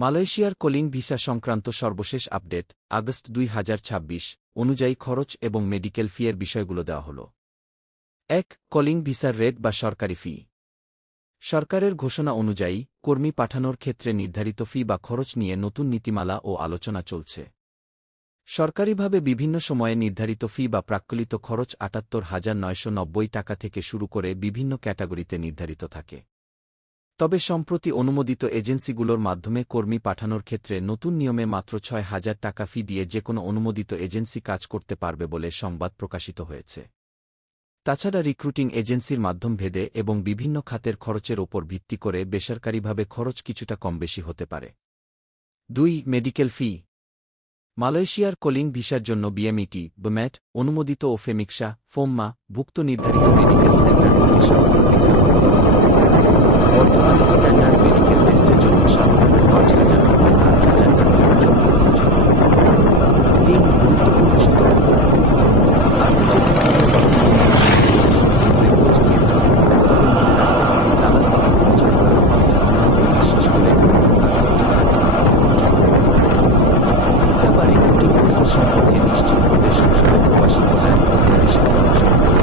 মালয়েশিয়ার calling visa সংক্রান্ত সর্বশেষ আপডেট আগস্ট ২০২৬ অনুযায়ী খরচ এবং মেডিকেল ফি-এর বিষয়গুলো দেওয়া হল। ১. কলিং ভিসার রেট বা সরকারি ফি। সরকারের ঘোষণা অনুযায়ী কর্মী পাঠানোর ক্ষেত্রে নির্ধারিত ফি বা খরচ নিয়ে নতুন নীতিমালা ও আলোচনা চলছে। সরকারিভাবে বিভিন্ন সময়ে নির্ধারিত ফি বা প্রাক্কলিত খরচ ৭৮,৯৯০ টাকা থেকে শুরু করে বিভিন্ন ক্যাটাগরিতে নির্ধারিত থাকে। তবে সম্প্রতি অনুমোদিত এজেন্সিগুলোর মাধ্যমে কর্মী পাঠানোর ক্ষেত্রে নতুন নিয়মে মাত্র ৬,০০০ টাকা ফি দিয়ে যেকোনো অনুমোদিত এজেন্সি কাজ করতে পারবে বলে সংবাদ প্রকাশিত হয়েছে। তাছাড়া রিক্রুটিং এজেন্সির মাধ্যম ভেদে এবং বিভিন্ন খাতের খরচের ওপর ভিত্তি করে বেসরকারিভাবে খরচ কিছুটা কম বেশি হতে পারে। ২. মেডিকেল ফি। মালয়েশিয়ার কলিং ভিসার জন্য বিএমইটি, বম্যাট, অনুমোদিত ও ফেমিকসা, ফোম্মা, ভুক্ত নির্ধারিত মেডিকেল সেন্টার থেকে স্বাস্থ্য পরীক্ষা করতে হবে। বর্তমানে স্ট্যান্ডার্ড মেডিকেল টেস্টের জন্য সাধারণত ৫,০০০ থেকে ৮,০০০ টাকা পর্যন্ত খরচ হয়। ৩. গুরুত্বপূর্ণ সতর্কতা। আপনি যদি খোঁজ নিয়ে থাকেন, তবে চালান বা পরিচয় কারো বিশ্বাস করে ভিসা বা রিক্রুটিং প্রসেস সম্পর্কে নিশ্চিত হতে সবসময় প্রবাসী কল্যাণ ও শিক্ষা সংস্থা